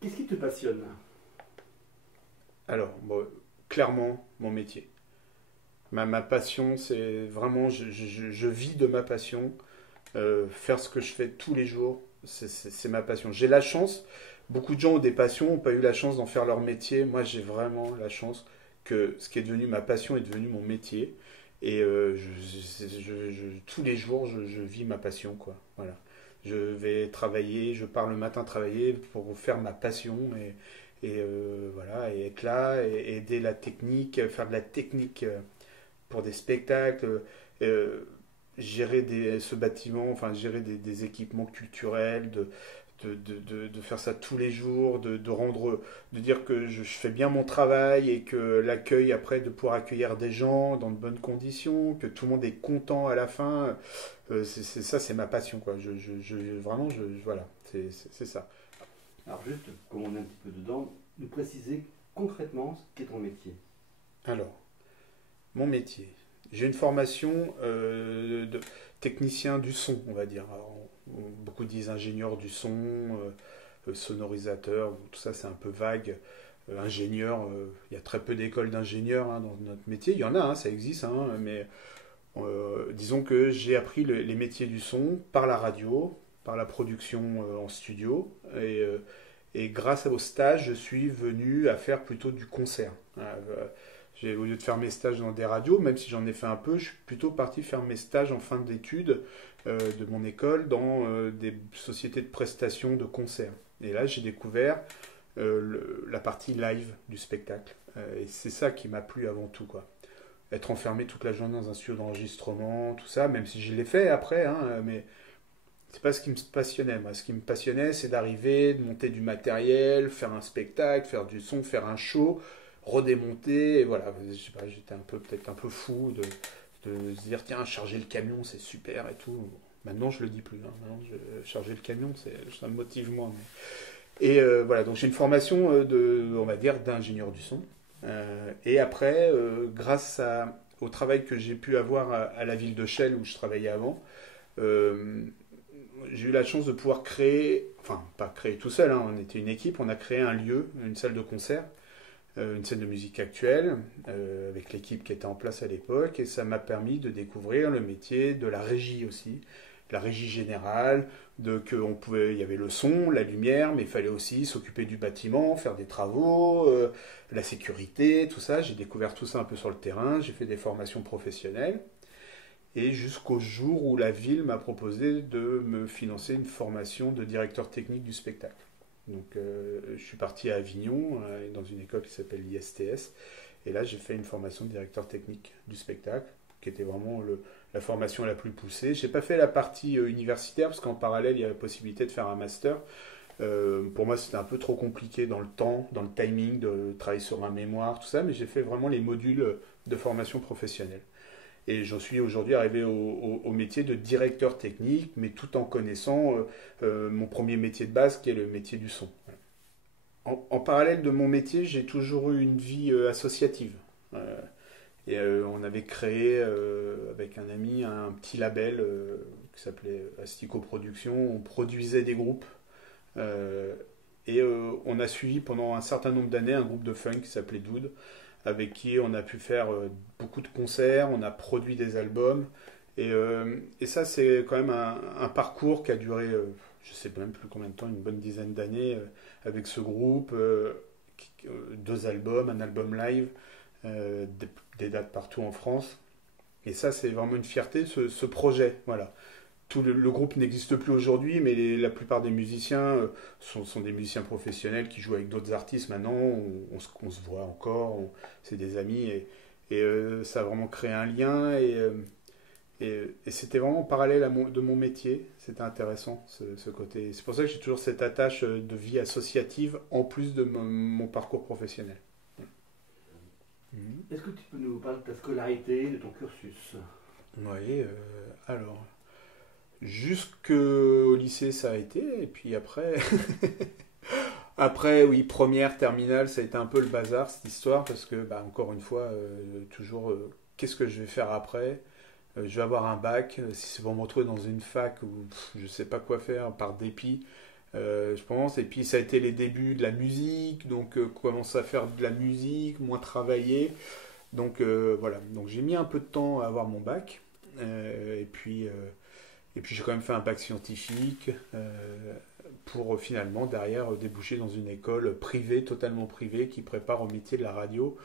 Qu'est-ce qui te passionne? Alors, bon, clairement, mon métier. Ma passion, c'est vraiment, je vis de ma passion. Faire ce que je fais tous les jours, c'est ma passion. J'ai la chance, beaucoup de gens ont des passions, n'ont pas eu la chance d'en faire leur métier. Moi, j'ai vraiment la chance que ce qui est devenu ma passion est devenu mon métier. Et tous les jours, je vis ma passion, quoi. Voilà. Je vais travailler, je pars le matin travailler pour faire ma passion voilà, et être là, et aider la technique, faire de la technique pour des spectacles, euh, gérer ce bâtiment, enfin gérer des équipements culturels, de faire ça tous les jours, de dire que je fais bien mon travail et que l'accueil après, de pouvoir accueillir des gens dans de bonnes conditions, que tout le monde est content à la fin, ça, c'est ma passion, quoi. Vraiment, voilà, c'est ça. Alors juste, comme on est un petit peu dedans, nous préciser concrètement ce qu'est ton métier. Alors, mon métier. J'ai une formation de technicien du son, on va dire. Alors, beaucoup disent ingénieur du son, sonorisateur, tout ça c'est un peu vague. Ingénieur, il y a très peu d'écoles d'ingénieurs hein, dans notre métier. Il y en a, hein, ça existe, hein, mais disons que j'ai appris les métiers du son par la radio, par la production en studio, et grâce au stage, je suis venu à faire plutôt du concert. Au lieu de faire mes stages dans des radios, même si j'en ai fait un peu, je suis plutôt parti faire mes stages en fin d'études de mon école dans des sociétés de prestation de concerts. Et là, j'ai découvert la partie live du spectacle. Et c'est ça qui m'a plu avant tout, quoi. Être enfermé toute la journée dans un studio d'enregistrement, tout ça, même si je l'ai fait après, hein, mais c'est pas ce qui me passionnait. Moi, ce qui me passionnait, c'est d'arriver, de monter du matériel, faire un spectacle, faire du son, faire un show, redémonter. Et voilà, je sais pas, j'étais peut-être un peu fou de se dire tiens, charger le camion, c'est super et tout. Maintenant, je le dis plus. Hein. Maintenant, charger le camion, ça me motive moins. Et voilà, donc j'ai une formation on va dire, d'ingénieur du son. Et après, au travail que j'ai pu avoir à la ville de Chelles où je travaillais avant, euh, j'ai eu la chance de pouvoir créer, enfin pas créer tout seul, hein, on était une équipe, on a créé un lieu, une salle de concert, une scène de musique actuelle, avec l'équipe qui était en place à l'époque, et ça m'a permis de découvrir le métier de la régie aussi, la régie générale, il y avait le son, la lumière, mais il fallait aussi s'occuper du bâtiment, faire des travaux, la sécurité, tout ça. J'ai découvert tout ça un peu sur le terrain, j'ai fait des formations professionnelles et jusqu'au jour où la ville m'a proposé de me financer une formation de directeur technique du spectacle. Donc je suis parti à Avignon, dans une école qui s'appelle l'ISTS, et là j'ai fait une formation de directeur technique du spectacle, qui était vraiment la formation la plus poussée. J'ai pas fait la partie universitaire, parce qu'en parallèle il y a la possibilité de faire un master. Pour moi c'était un peu trop compliqué dans le temps, dans le timing, de travailler sur un mémoire, tout ça, mais j'ai fait vraiment les modules de formation professionnelle. Et j'en suis aujourd'hui arrivé au métier de directeur technique, mais tout en connaissant mon premier métier de base, qui est le métier du son. En parallèle de mon métier, j'ai toujours eu une vie associative. On avait créé avec un ami un petit label qui s'appelait Astico Productions. On produisait des groupes. Euh, on a suivi pendant un certain nombre d'années un groupe de funk qui s'appelait Doud, avec qui on a pu faire beaucoup de concerts, on a produit des albums. Et ça, c'est quand même un parcours qui a duré, je ne sais même plus combien de temps, une bonne dizaine d'années, avec ce groupe, deux albums, un album live, des dates partout en France. Et ça, c'est vraiment une fierté, ce projet. Voilà. Le groupe n'existe plus aujourd'hui, mais la plupart des musiciens sont des musiciens professionnels qui jouent avec d'autres artistes maintenant. On se voit encore, c'est des amis, ça a vraiment créé un lien. Et c'était vraiment parallèle de mon métier. C'était intéressant, ce côté. C'est pour ça que j'ai toujours cette attache de vie associative en plus de mon parcours professionnel. Mhm. Est-ce que tu peux nous parler de ta scolarité, de ton cursus? Oui, alors, jusqu'au lycée, ça a été, et puis après, après, oui, première, terminale, ça a été un peu le bazar, cette histoire, parce que, bah, encore une fois, toujours, qu'est-ce que je vais faire après? Je vais avoir un bac, si c'est pour me retrouver dans une fac où je sais pas quoi faire, par dépit, je pense. Et puis ça a été les débuts de la musique, donc commencer à faire de la musique, moins travailler. Donc voilà, donc j'ai mis un peu de temps à avoir mon bac. Et puis j'ai quand même fait un bac scientifique pour finalement derrière déboucher dans une école privée, totalement privée, qui prépare au métier de la radio.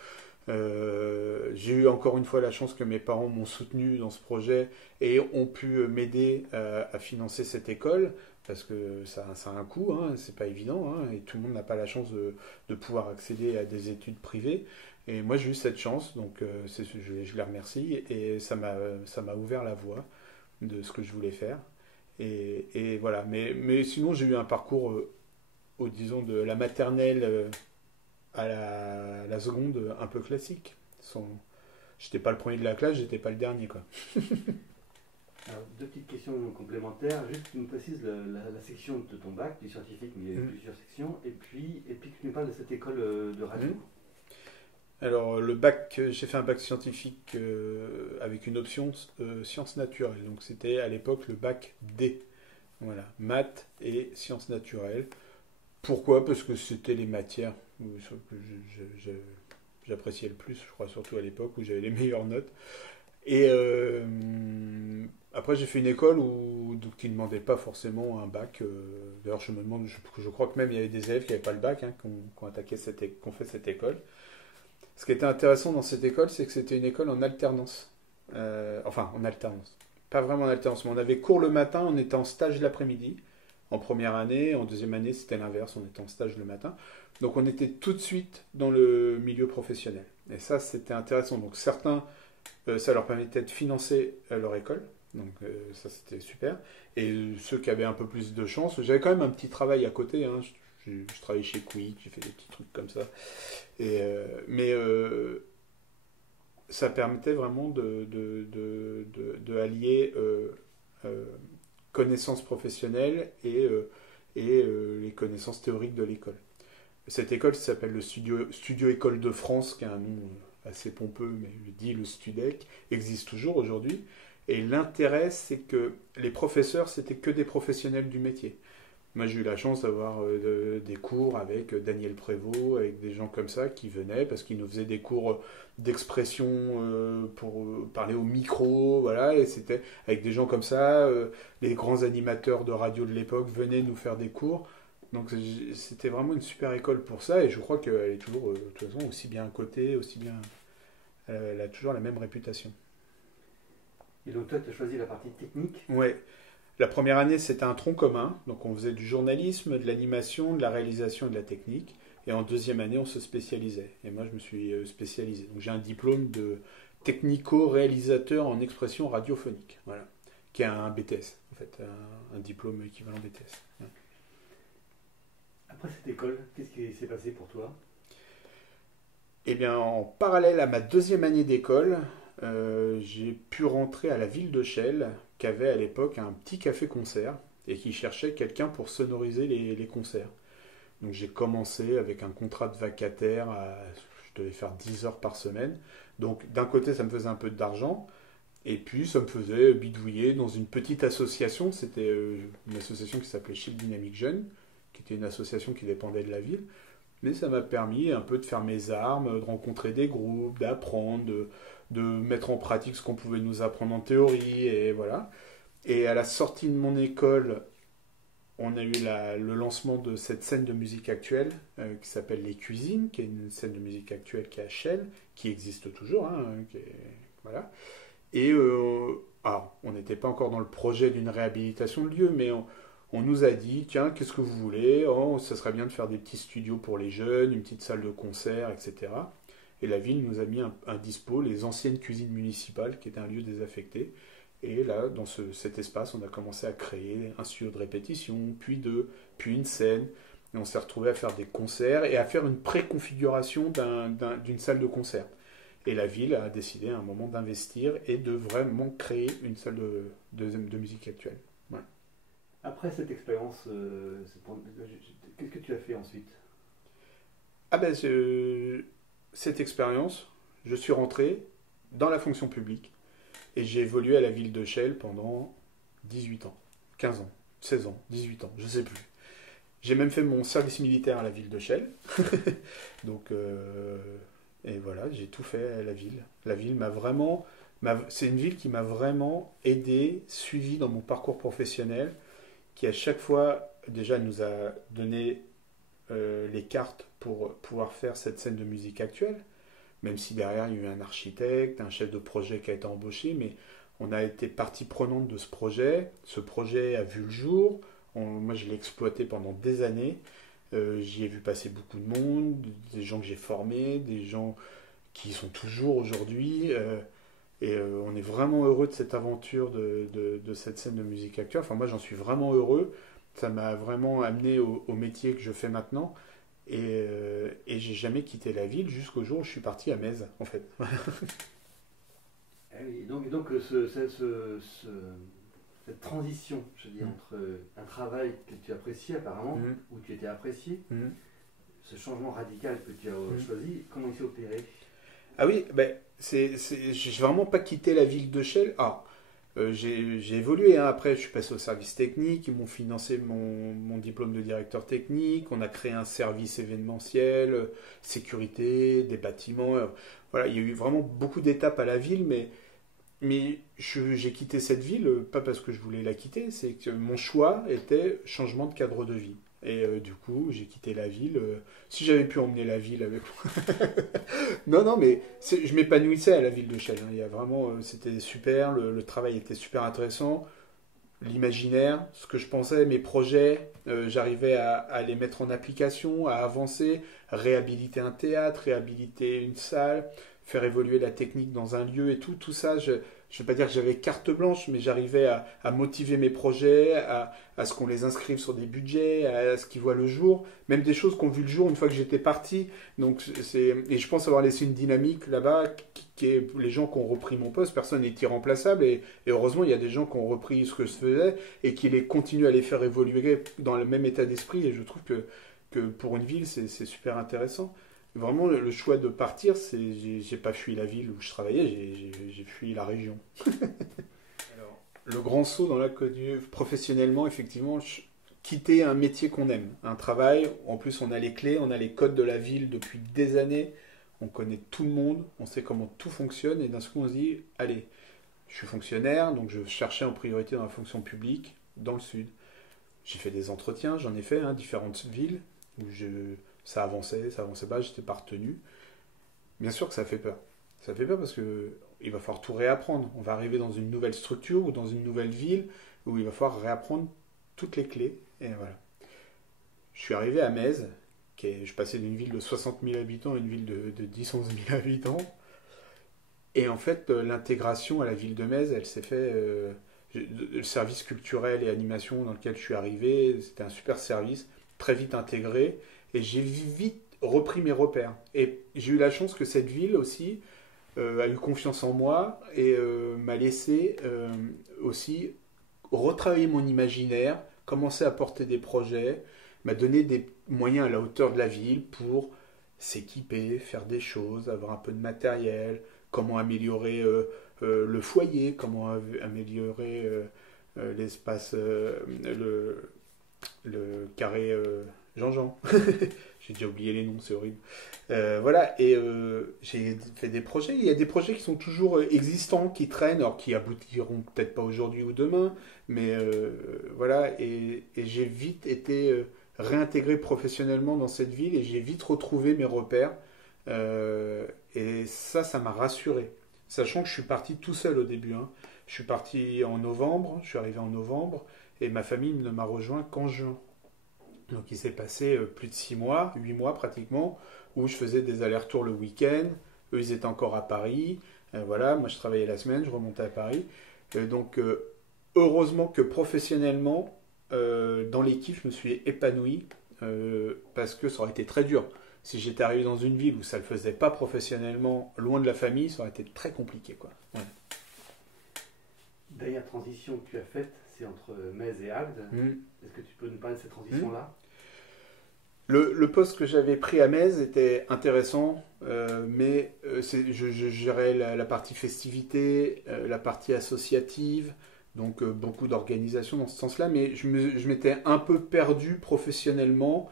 J'ai eu encore une fois la chance que mes parents m'ont soutenu dans ce projet et ont pu m'aider à financer cette école parce que ça a un coût, hein, c'est pas évident, hein, et tout le monde n'a pas la chance de pouvoir accéder à des études privées. Et moi j'ai eu cette chance, donc je les remercie et ça m'a ouvert la voie de ce que je voulais faire. Et voilà, mais sinon j'ai eu un parcours, disons, de la maternelle à la seconde un peu classique. J'étais pas le premier de la classe, j'étais pas le dernier, quoi. Alors, deux petites questions complémentaires. Juste, tu nous précises la section de ton bac, du scientifique, mais il y a plusieurs sections. Et puis que tu nous parles de cette école de radio. Alors, le bac, j'ai fait un bac scientifique avec une option sciences naturelles. Donc, c'était à l'époque le bac D. Voilà, maths et sciences naturelles. Pourquoi? Parce que c'était les matières que j'appréciais le plus, je crois, surtout à l'époque où j'avais les meilleures notes. Et après, j'ai fait une école donc, qui ne demandait pas forcément un bac. D'ailleurs, je me demande, je crois que même il y avait des élèves qui n'avaient pas le bac, hein, qui ont fait cette école. Ce qui était intéressant dans cette école, c'est que c'était une école en alternance. Enfin, en alternance. Pas vraiment en alternance, mais on avait cours le matin, on était en stage l'après-midi. En première année, en deuxième année, c'était l'inverse, on était en stage le matin. Donc on était tout de suite dans le milieu professionnel. Et ça, c'était intéressant. Donc certains, ça leur permettait de financer leur école. Donc ça, c'était super. Et ceux qui avaient un peu plus de chance, j'avais quand même un petit travail à côté, hein. Je travaillais chez Quick, j'ai fait des petits trucs comme ça. Mais ça permettait vraiment de allier connaissances professionnelles et les connaissances théoriques de l'école. Cette école s'appelle le Studio École de France, qui a un nom assez pompeux, mais dit le Studec, existe toujours aujourd'hui. Et l'intérêt, c'est que les professeurs, c'était que des professionnels du métier. Moi, j'ai eu la chance d'avoir des cours avec Daniel Prévost, avec des gens comme ça qui venaient parce qu'ils nous faisaient des cours d'expression pour parler au micro, voilà, et c'était avec des gens comme ça. Les grands animateurs de radio de l'époque venaient nous faire des cours. Donc, c'était vraiment une super école pour ça, et je crois qu'elle est toujours, de toute façon, aussi bien cotée, aussi bien. Elle a toujours la même réputation. Et donc, toi, tu as choisi la partie technique? Ouais. La première année, c'était un tronc commun. Donc, on faisait du journalisme, de l'animation, de la réalisation et de la technique. Et en deuxième année, on se spécialisait. Et moi, je me suis spécialisé. Donc, j'ai un diplôme de technico-réalisateur en expression radiophonique. Voilà. Qui est un BTS, en fait. Un diplôme équivalent BTS. Ouais. Après cette école, qu'est-ce qui s'est passé pour toi? Eh bien, en parallèle à ma deuxième année d'école, j'ai pu rentrer à la ville de Chelles, qui avait à l'époque un petit café-concert et qui cherchait quelqu'un pour sonoriser les concerts. Donc j'ai commencé avec un contrat de vacataire, je devais faire 10 heures par semaine. Donc d'un côté ça me faisait un peu d'argent, et puis ça me faisait bidouiller dans une petite association. C'était une association qui s'appelait Chip Dynamique Jeune, qui était une association qui dépendait de la ville. Mais ça m'a permis un peu de faire mes armes, de rencontrer des groupes, d'apprendre, de mettre en pratique ce qu'on pouvait nous apprendre en théorie, et voilà. Et à la sortie de mon école, on a eu le lancement de cette scène de musique actuelle qui s'appelle Les Cuisines, qui est une scène de musique actuelle qui est à Chelles, qui existe toujours, hein, voilà. Et alors, on n'était pas encore dans le projet d'une réhabilitation de lieu, mais on nous a dit, tiens, qu'est-ce que vous voulez? Oh, ça serait bien de faire des petits studios pour les jeunes, une petite salle de concert, etc. Et la ville nous a mis un dispo, les anciennes cuisines municipales, qui étaient un lieu désaffecté. Et là, dans cet espace, on a commencé à créer un studio de répétition, puis deux, puis une scène. Et on s'est retrouvé à faire des concerts et à faire une préconfiguration d'une salle de concert. Et la ville a décidé à un moment d'investir et de vraiment créer une salle de musique actuelle. Voilà. Après cette expérience, qu'est-ce que tu as fait ensuite? Ah ben, cette expérience, je suis rentré dans la fonction publique et j'ai évolué à la ville de Chelles pendant 18 ans, 15 ans, 16 ans, 18 ans, je ne sais plus. J'ai même fait mon service militaire à la ville de Chelles. Donc, et voilà, j'ai tout fait à la ville. La ville m'a vraiment... c'est une ville qui m'a vraiment aidé, suivi dans mon parcours professionnel, qui à chaque fois, déjà, nous a donné les cartes pour pouvoir faire cette scène de musique actuelle, même si derrière il y a eu un architecte, un chef de projet qui a été embauché, mais on a été partie prenante de ce projet. Ce projet a vu le jour. Moi, je l'ai exploité pendant des années. J'y ai vu passer beaucoup de monde, des gens que j'ai formés, des gens qui y sont toujours aujourd'hui. On est vraiment heureux de cette aventure de cette scène de musique actuelle. Enfin, moi, j'en suis vraiment heureux. Ça m'a vraiment amené au métier que je fais maintenant. Et j'ai jamais quitté la ville jusqu'au jour où je suis parti à Metz, en fait. Ah oui, cette transition, je dis, entre un travail que tu appréciais apparemment, où tu étais apprécié, ce changement radical que tu as choisi, comment il s'est opéré? Ah oui, ben, j'ai vraiment pas quitté la ville de Chelles. J'ai évolué, hein. Après, je suis passé au service technique. Ils m'ont financé mon diplôme de directeur technique. On a créé un service événementiel, sécurité, des bâtiments. Voilà, il y a eu vraiment beaucoup d'étapes à la ville, mais j'ai quitté cette ville, pas parce que je voulais la quitter, c'est que mon choix était changement de cadre de vie. Et du coup, j'ai quitté la ville. Si j'avais pu emmener la ville avec moi. Non, non, mais je m'épanouissais à la ville de Chelles, hein. Il y a vraiment, c'était super, le travail était super intéressant. L'imaginaire, ce que je pensais, mes projets, j'arrivais à les mettre en application, à avancer, réhabiliter un théâtre, réhabiliter une salle, faire évoluer la technique dans un lieu et tout ça. Je ne vais pas dire que j'avais carte blanche, mais j'arrivais à motiver mes projets, à ce qu'on les inscrive sur des budgets, à ce qu'ils voient le jour, même des choses qui ont vu le jour une fois que j'étais parti. Donc et je pense avoir laissé une dynamique là-bas qui est les gens qui ont repris mon poste, personne n'est irremplaçable et heureusement il y a des gens qui ont repris ce que je faisais et qui continuent à les faire évoluer dans le même état d'esprit et je trouve que pour une ville c'est super intéressant. Vraiment, le choix de partir, j'ai pas fui la ville où je travaillais, j'ai fui la région. Alors, le grand saut dans l'inconnu, professionnellement, effectivement, quitter un métier qu'on aime, un travail. En plus, on a les clés, on a les codes de la ville depuis des années. On connaît tout le monde, on sait comment tout fonctionne, et d'un coup, on se dit, allez, je suis fonctionnaire, donc je cherchais en priorité dans la fonction publique, dans le sud. J'ai fait des entretiens, j'en ai fait, hein, différentes villes où ça avançait pas, j'étais pas retenu. Bien sûr que ça fait peur. Ça fait peur parce que il va falloir tout réapprendre. On va arriver dans une nouvelle structure ou dans une nouvelle ville où il va falloir réapprendre toutes les clés. Et voilà. Je suis arrivé à Metz, je passais d'une ville de 60 000 habitants à une ville de 10-11 000 habitants. Et en fait, l'intégration à la ville de Metz, elle s'est fait... le service culturel et animation dans lequel je suis arrivé, c'était un super service, très vite intégré. Et j'ai vite repris mes repères. Et j'ai eu la chance que cette ville aussi a eu confiance en moi et m'a laissé aussi retravailler mon imaginaire, commencer à porter des projets, m'a donné des moyens à la hauteur de la ville pour s'équiper, faire des choses, avoir un peu de matériel, comment améliorer le foyer, comment améliorer l'espace, le carré Jean-Jean. J'ai déjà oublié les noms, c'est horrible. Voilà, et j'ai fait des projets. Il y a des projets qui sont toujours existants, qui traînent, alors qui aboutiront peut-être pas aujourd'hui ou demain, mais voilà, et j'ai vite été réintégré professionnellement dans cette ville et j'ai vite retrouvé mes repères. Et ça m'a rassuré. Sachant que je suis parti tout seul au début, hein. Je suis parti en novembre, je suis arrivé en novembre, et ma famille ne m'a rejoint qu'en juin. Donc il s'est passé plus de 6 mois, 8 mois pratiquement, où je faisais des allers-retours le week-end. Eux, ils étaient encore à Paris. Voilà, moi je travaillais la semaine, je remontais à Paris. Donc heureusement que professionnellement, dans l'équipe, je me suis épanoui parce que ça aurait été très dur. Si j'étais arrivé dans une ville où ça ne le faisait pas professionnellement, loin de la famille, ça aurait été très compliqué, quoi. Ouais. Dernière transition que tu as faite, c'est entre Metz et Agde. Est-ce que tu peux nous parler de cette transition-là? Le poste que j'avais pris à Metz était intéressant, mais je gérais la partie festivité, la partie associative, Donc beaucoup d'organisation dans ce sens-là, mais je m'étais un peu perdu professionnellement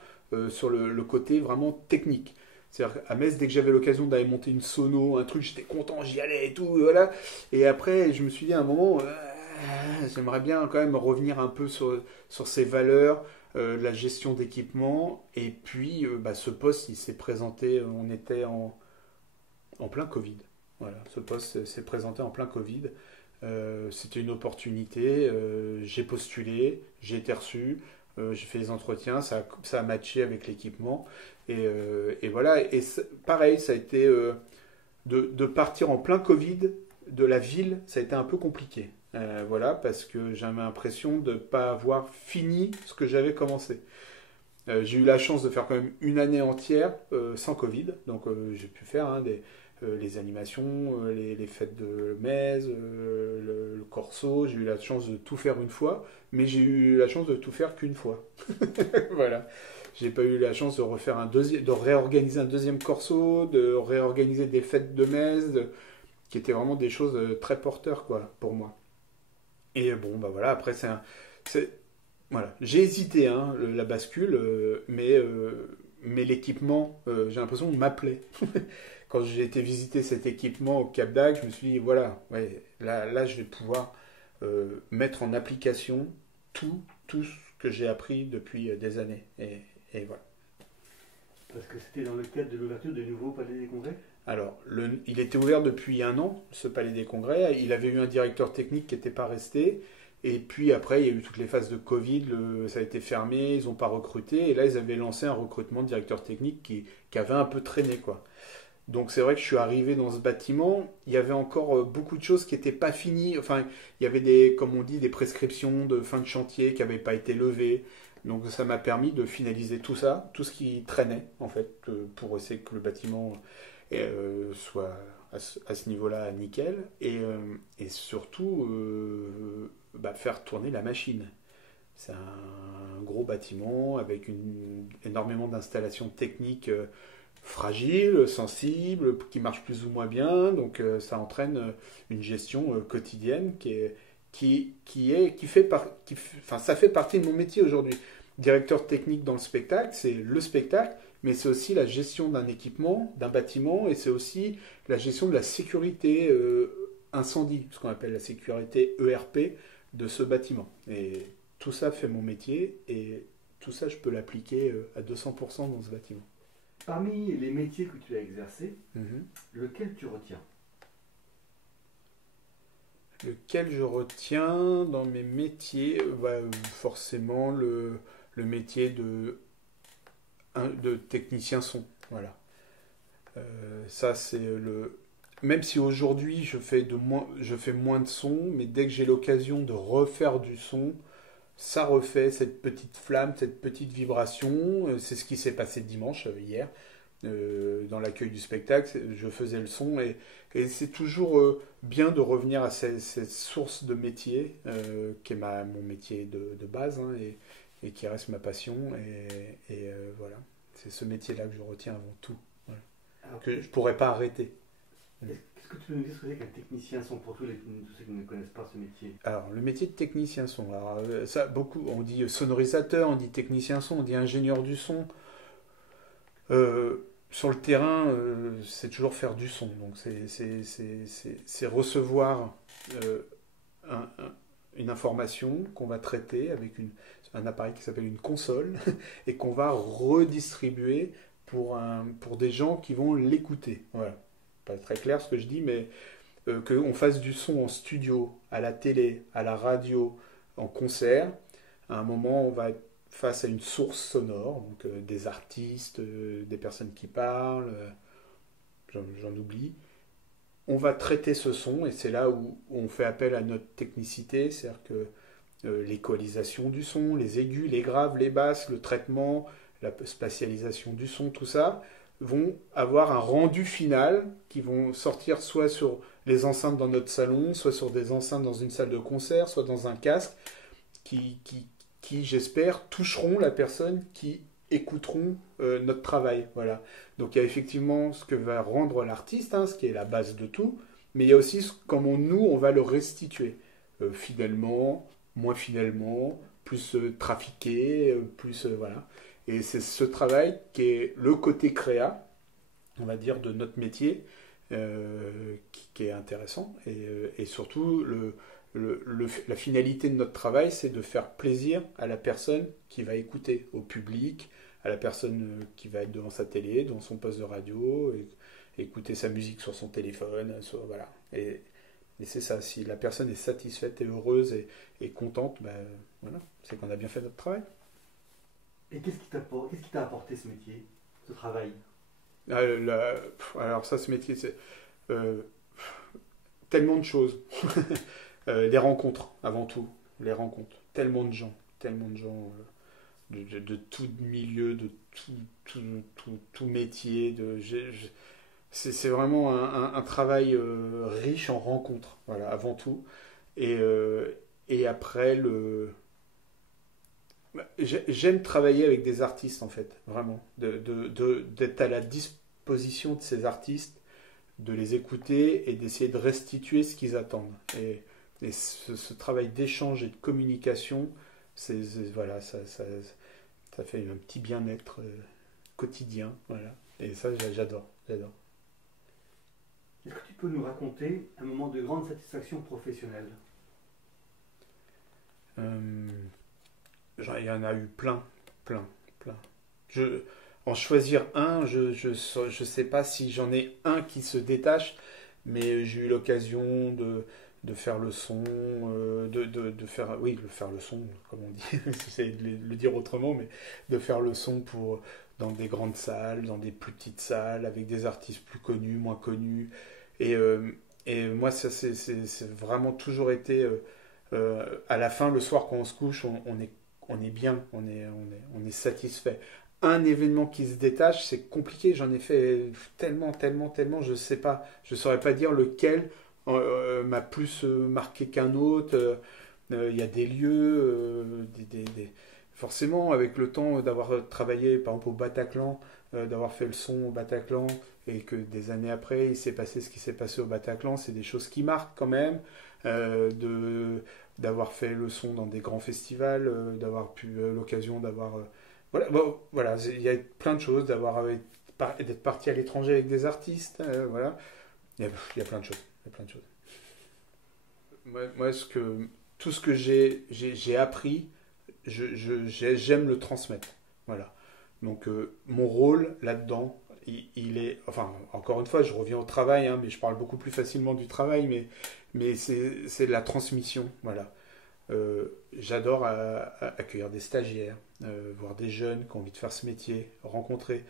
sur le côté vraiment technique. C'est-à-dire qu'à Metz, dès que j'avais l'occasion d'aller monter une sono, un truc, j'étais content, j'y allais et tout, voilà. Et après, je me suis dit à un moment, j'aimerais bien quand même revenir un peu sur ces valeurs, la gestion d'équipement. Et puis, ce poste, il s'est présenté, on était en plein Covid. Voilà, ce poste s'est présenté en plein Covid. C'était une opportunité, j'ai postulé, j'ai été reçu, j'ai fait les entretiens, ça a matché avec l'équipement. Et voilà, et pareil, ça a été de partir en plein Covid de la ville, ça a été un peu compliqué. Voilà, parce que j'avais l'impression de ne pas avoir fini ce que j'avais commencé. J'ai eu la chance de faire quand même une année entière sans Covid, donc j'ai pu faire les animations, les fêtes de Metz, le corso. J'ai eu la chance de tout faire une fois, mais j'ai eu la chance de tout faire qu'une fois. Voilà. J'ai pas eu la chance de refaire de réorganiser un deuxième corso, de réorganiser des fêtes de Metz, qui étaient vraiment des choses très porteurs, quoi, pour moi. Et bon, bah voilà, après, voilà. J'ai hésité, hein, la bascule, mais l'équipement, j'ai l'impression, m'appelait. Quand j'ai été visiter cet équipement au Cap d'Agde, je me suis dit, voilà, ouais, là je vais pouvoir mettre en application tout ce que j'ai appris depuis des années. Et voilà. Parce que c'était dans le cadre de l'ouverture du nouveau Palais des Congrès? Alors, il était ouvert depuis un an, ce Palais des Congrès. Il avait eu un directeur technique qui n'était pas resté. Et puis après, il y a eu toutes les phases de Covid, ça a été fermé, ils n'ont pas recruté. Et là, ils avaient lancé un recrutement de directeur technique qui avait un peu traîné, quoi. Donc c'est vrai que je suis arrivé dans ce bâtiment, il y avait encore beaucoup de choses qui n'étaient pas finies. Enfin, il y avait comme on dit, des prescriptions de fin de chantier qui n'avaient pas été levées. Donc ça m'a permis de finaliser tout ça, tout ce qui traînait en fait, pour essayer que le bâtiment soit à ce niveau-là nickel. Et surtout faire tourner la machine. C'est un gros bâtiment avec énormément d'installations techniques fragiles, sensibles, qui marchent plus ou moins bien. Donc ça entraîne une gestion quotidienne ça fait partie de mon métier aujourd'hui. Directeur technique dans le spectacle, c'est le spectacle, mais c'est aussi la gestion d'un équipement, d'un bâtiment, et c'est aussi la gestion de la sécurité incendie, ce qu'on appelle la sécurité ERP de ce bâtiment. Et tout ça fait mon métier, et tout ça, je peux l'appliquer à 200% dans ce bâtiment. Parmi les métiers que tu as exercés, lequel tu retiens? Lequel je retiens dans mes métiers? Forcément le métier de technicien son. Voilà. Ça, c'est Même si aujourd'hui je fais moins de son, mais dès que j'ai l'occasion de refaire du son, ça refait cette petite flamme, cette petite vibration. C'est ce qui s'est passé dimanche, hier, dans l'accueil du spectacle. Je faisais le son et c'est toujours bien de revenir à cette source de métier, qui est mon métier de base, hein, et qui reste ma passion. Et voilà, c'est ce métier-là que je retiens avant tout, voilà. Que je ne pourrais pas arrêter. Qu'est-ce que tu peux nous dire ce que c'est qu'un technicien son pour tous ceux qui ne connaissent pas ce métier? Alors, le métier de technicien son, alors, ça, beaucoup, on dit sonorisateur, on dit technicien son, on dit ingénieur du son. Sur le terrain, c'est toujours faire du son. Donc, c'est recevoir une information qu'on va traiter avec un appareil qui s'appelle une console et qu'on va redistribuer pour des gens qui vont l'écouter. Voilà. Pas très clair ce que je dis, mais qu'on fasse du son en studio, à la télé, à la radio, en concert. À un moment, on va être face à une source sonore, donc des artistes, des personnes qui parlent, j'en oublie. On va traiter ce son, et c'est là où on fait appel à notre technicité, c'est-à-dire que l'équalisation du son, les aigus, les graves, les basses, le traitement, la spatialisation du son, tout ça, vont avoir un rendu final qui vont sortir soit sur les enceintes dans notre salon, soit sur des enceintes dans une salle de concert, soit dans un casque, qui j'espère, toucheront la personne qui écouteront notre travail. Voilà. Donc il y a effectivement ce que va rendre l'artiste, hein, ce qui est la base de tout, mais il y a aussi comment nous, on va le restituer. fidèlement, moins fidèlement, plus trafiqué, plus voilà. Et c'est ce travail qui est le côté créa, on va dire, de notre métier, qui est intéressant. Et surtout, la finalité de notre travail, c'est de faire plaisir à la personne qui va écouter, au public, à la personne qui va être devant sa télé, devant son poste de radio, et écouter sa musique sur son téléphone, voilà. Et c'est ça, si la personne est satisfaite et heureuse et contente, ben, voilà, c'est qu'on a bien fait notre travail. Et qu'est-ce qui t'a apporté ce métier, ce travail? Alors ça, ce métier, c'est tellement de choses. Les rencontres, avant tout. Les rencontres. Tellement de gens. De tout milieu, de tout métier. C'est vraiment un travail riche en rencontres, voilà, avant tout. Et après, j'aime travailler avec des artistes, en fait, vraiment. D'être à la disposition de ces artistes, de les écouter et d'essayer de restituer ce qu'ils attendent. Et ce travail d'échange et de communication, voilà, ça fait un petit bien-être quotidien, voilà. Et ça, j'adore. Est-ce que tu peux nous raconter un moment de grande satisfaction professionnelle? Il y en a eu plein. En choisir un, je sais pas si j'en ai un qui se détache, mais j'ai eu l'occasion de faire le son, faire le son, comme on dit, j'essaie de le dire autrement, mais de faire le son dans des grandes salles, dans des plus petites salles, avec des artistes plus connus, moins connus. Et moi, ça, c'est vraiment toujours été, à la fin, le soir, quand on se couche, on est bien, on est satisfait. Un événement qui se détache, c'est compliqué, j'en ai fait tellement, je sais pas, je saurais pas dire lequel m'a plus marqué qu'un autre. Il y a des lieux, forcément, avec le temps d'avoir travaillé, par exemple, au Bataclan, d'avoir fait le son au Bataclan, et que des années après, il s'est passé ce qui s'est passé au Bataclan, c'est des choses qui marquent quand même, d'avoir fait le son dans des grands festivals, d'avoir pu l'occasion d'avoir... voilà, il y a plein de choses, d'être parti à l'étranger avec des artistes, voilà. Il y a plein de choses. Moi, tout ce que j'ai appris, j'aime le transmettre. Voilà. Donc, mon rôle là-dedans, il est... Enfin, encore une fois, je reviens au travail, hein, mais je parle beaucoup plus facilement du travail, mais c'est de la transmission. Voilà. J'adore accueillir des stagiaires, voir des jeunes qui ont envie de faire ce métier, rencontrer.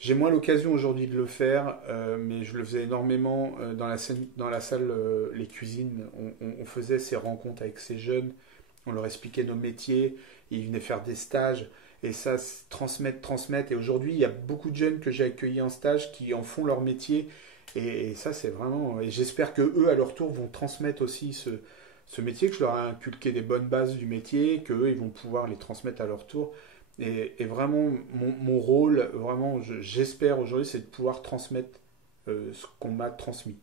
J'ai moins l'occasion aujourd'hui de le faire, mais je le faisais énormément dans la salle Les Cuisines. On faisait ces rencontres avec ces jeunes, on leur expliquait nos métiers, ils venaient faire des stages, et ça, transmettre. Et aujourd'hui, il y a beaucoup de jeunes que j'ai accueillis en stage qui en font leur métier, et ça, c'est vraiment... Et j'espère qu'eux, à leur tour, vont transmettre aussi ce métier, que je leur ai inculqué des bonnes bases du métier, qu'eux, ils vont pouvoir les transmettre à leur tour. Et vraiment, mon rôle, vraiment, j'espère aujourd'hui, c'est de pouvoir transmettre ce qu'on m'a transmis.